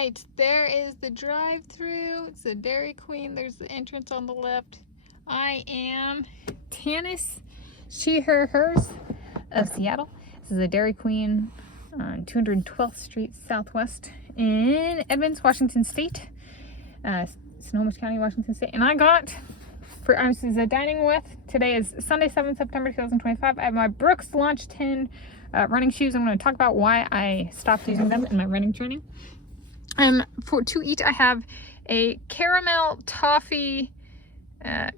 right, there is the drive-through. It's the Dairy Queen. There's the entrance on the left. I am Tanis, she, her, hers of Seattle. This is the Dairy Queen on 212th Street Southwest in Edmonds, Washington State, Snohomish County, Washington State. And I got, this is a dining with, today is Sunday, 7th September 2025. I have my Brooks Launch 10 running shoes. I'm going to talk about why I stopped using them in my running training. To eat, I have a caramel toffee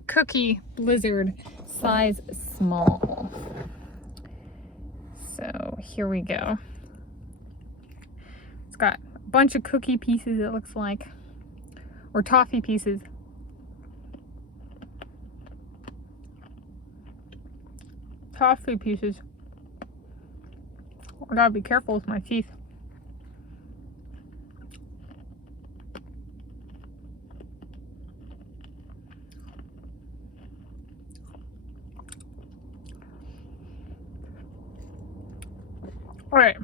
cookie blizzard, size small. So here we go. It's got a bunch of cookie pieces, it looks like, or toffee pieces. Toffee pieces. I gotta be careful with my teeth. All right,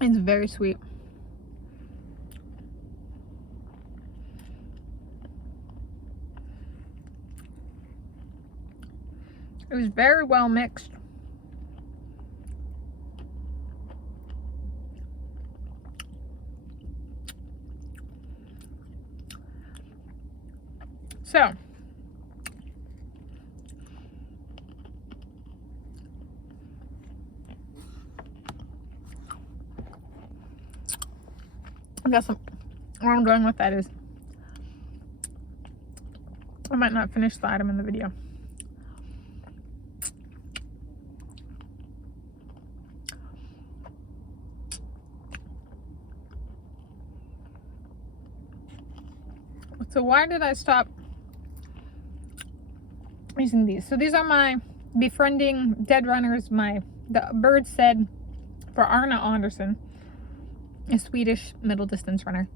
it's very sweet. It was very well mixed. So, I guess what I'm going with that is I might not finish the item in the video. So why did I stop using these? So these are my befriending dead runners. The bird said for Arna Andersson, a Swedish middle distance runner.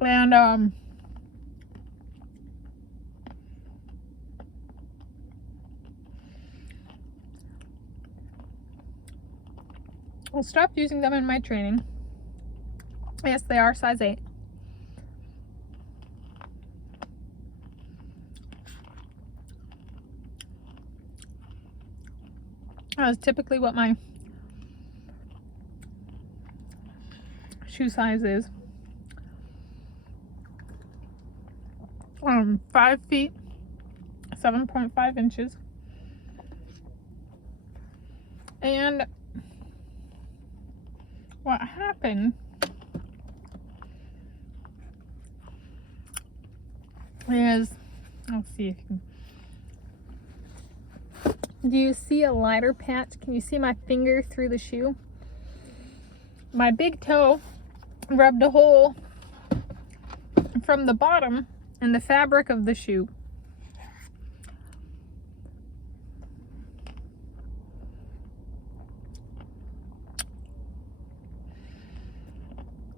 And I stopped using them in my training. Yes, they are size 8. That's typically what my shoe size is. 5 feet, 7.5 inches. And what happened is, let's see if you can, do you see a lighter patch? Can you see my finger through the shoe? My big toe rubbed a hole from the bottom in the fabric of the shoe.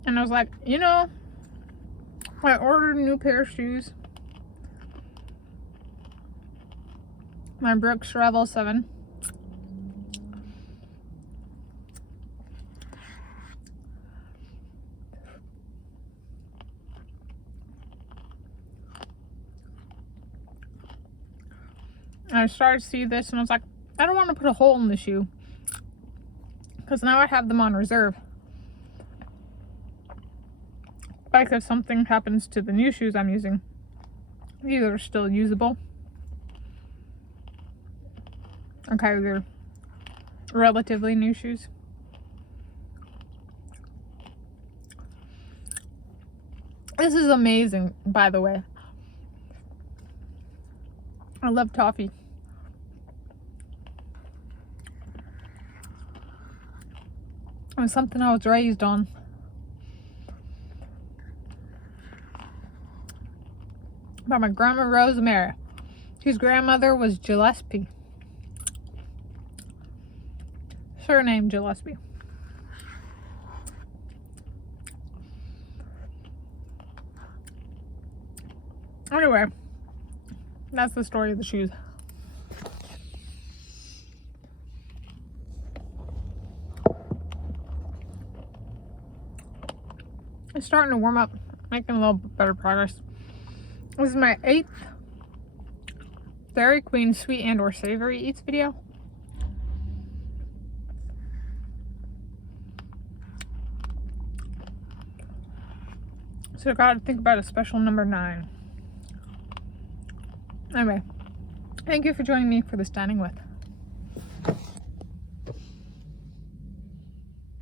And I was like, you know, I ordered a new pair of shoes. My Brooks Travel 7. I started to see this and I was like, I don't want to put a hole in the shoe, because now I have them on reserve. Like if something happens to the new shoes I'm using, these are still usable. Okay, they're relatively new shoes. This is amazing, by the way. I love toffee. It was something I was raised on. By my grandma Rosemary, whose grandmother was Gillespie. Surname Gillespie. Anyway, that's the story of the shoes. It's starting to warm up, making a little better progress. This is my 8th Dairy Queen sweet and or savory eats video. So I gotta think about a special number 9. Anyway, thank you for joining me for this dining with.